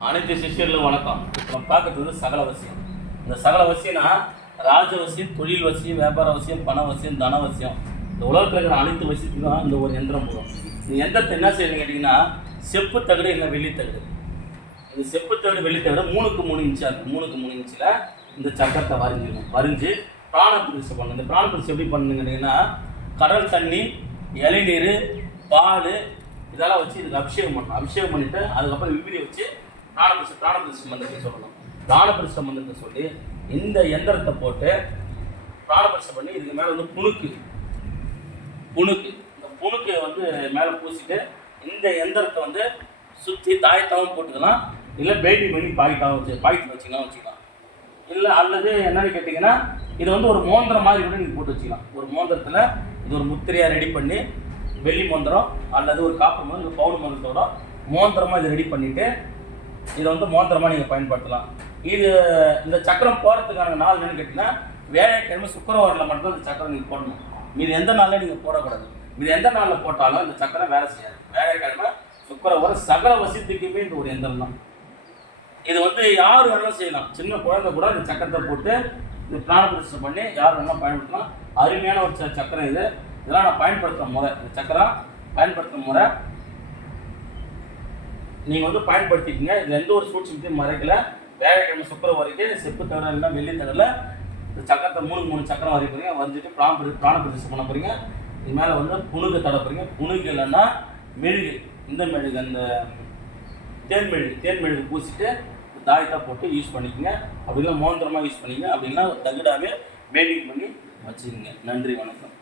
அனைத்து சிஷியர்களும் வணக்கம். இப்போ நம்ம பார்க்கறது வந்து சகலவசியம். இந்த சகலவசியம்னா ராஜவசியம், தொழில் வசியம், வியாபார வசியம், பண வசியம், தன வசியம். இந்த உலகத்தில் இருக்கிற அனைத்து வசியத்துக்கும் தான் இந்த ஒரு எந்திரம் போடும். இந்த எந்திரத்தை என்ன செய்யணும் கேட்டிங்கன்னா, செப்பு தகடு இல்லை வெள்ளி தகடு. இந்த செப்பு தகடு வெள்ளி தகடு 3க்கு 3 இன்ச்சாக இருக்கும். 3க்கு 3 இன்ச்சில் இந்த சக்கரத்தை வரைஞ்சிடணும். வரைஞ்சி பிராண பிரதிஷ்டை பண்ணணும். இந்த பிராண பிரதிஷ்டை எப்படி பண்ணணுங்க கேட்டிங்கன்னா, கடல் தண்ணி, இளநீர், பால் இதெல்லாம் வச்சு இதுக்கு அபிஷேகம் பண்ணணும். அபிஷேகம் பண்ணிவிட்டு அதுக்கப்புறம் விபூதி வச்சு பிராணபிரதிஷ்டை மந்திரத்தை சொல்லணும். பிராணபிரதிஷ்டை மந்திரத்தை சொல்லி இந்த எந்திரத்தை போட்டு பிராணபிரதிஷ்டை பண்ணி இதுக்கு மேலே வந்து புணுக்கு இந்த புணுக்கு வந்து மேலே பூசிட்டு இந்த எந்திரத்தை வந்து சுற்றி தாயத்தாகவும் போட்டுக்கலாம், இல்லை பேட்டி பண்ணி பாக்கெட்டில் வச்சுக்கலாம். இல்லை அல்லது என்னன்னு கேட்டிங்கன்னா, இது வந்து ஒரு மோந்திரம் மாதிரி கூட நீங்கள் போட்டு வச்சுக்கலாம். ஒரு மோந்திரத்தில் இது ஒரு முத்திரையாக ரெடி பண்ணி வெள்ளி மோந்திரம் அல்லது ஒரு காப்பு மோந்திரம், பவுன் மோந்திரத்தோட மோந்திரமாக இதை ரெடி பண்ணிவிட்டு இதை வந்து மோந்திரமாக நீங்கள் பயன்படுத்தலாம். இது இந்த சக்கரம் போகிறதுக்கான நாள் என்னன்னு கேட்டிங்கன்னா, வியாழக்கிழமை சுக்கிரவாரில் மட்டும் இந்த சக்கரம் நீங்கள் போடணும். மீது எந்த நாளில் நீங்கள் போடக்கூடாது. மீது எந்த நாளில் போட்டாலும் இந்த சக்கரம் வேலை செய்யாது. வியாழக்கிழமை சுக்கிரவாரம் சகல வசியத்துக்குமே இந்த ஒரு எந்திரம் தான். இது வந்து யார் வேணாலும் செய்யலாம். சின்ன குழந்தை கூட இந்த சக்கரத்தை போட்டு இந்த பிராணபிரதிஷ்டை பண்ணி யார் வேணாலும் பயன்படுத்தலாம். அருமையான ஒரு சக்கரம் இது. இதெல்லாம் நான் பயன்படுத்துகிற முறை, இந்த சக்கரம் பயன்படுத்துகிற முறை நீங்கள் வந்து பயன்படுத்திக்கிங்க. இதில் எந்த ஒரு சூட்சத்தையும் மறைக்கல. வியாழக்கிழமை சுக்கிரவாரம் வரைக்கும் செப்பு தகடு இல்லைன்னா வெள்ளி தகடில் இந்த சக்கரத்தை 3 சக்கரம் வரைய போகிறீங்க. வரைஞ்சிட்டு பிராண பிரதிஷ்டை பண்ண போகிறீங்க. இது மேலே வந்து புணுகு தட போகிறீங்க. புணுகு இல்லைன்னா மெழுகு, இந்த மெழுகு அந்த தேன் மெழுகு பூசிட்டு தாயத்தாக போட்டு யூஸ் பண்ணிக்கோங்க. அப்படின்னா மோந்திரமாக யூஸ் பண்ணிக்கங்க. அப்படின்னா தகடாகவே பேட்டிங் பண்ணி வச்சுக்கோங்க. நன்றி, வணக்கம்.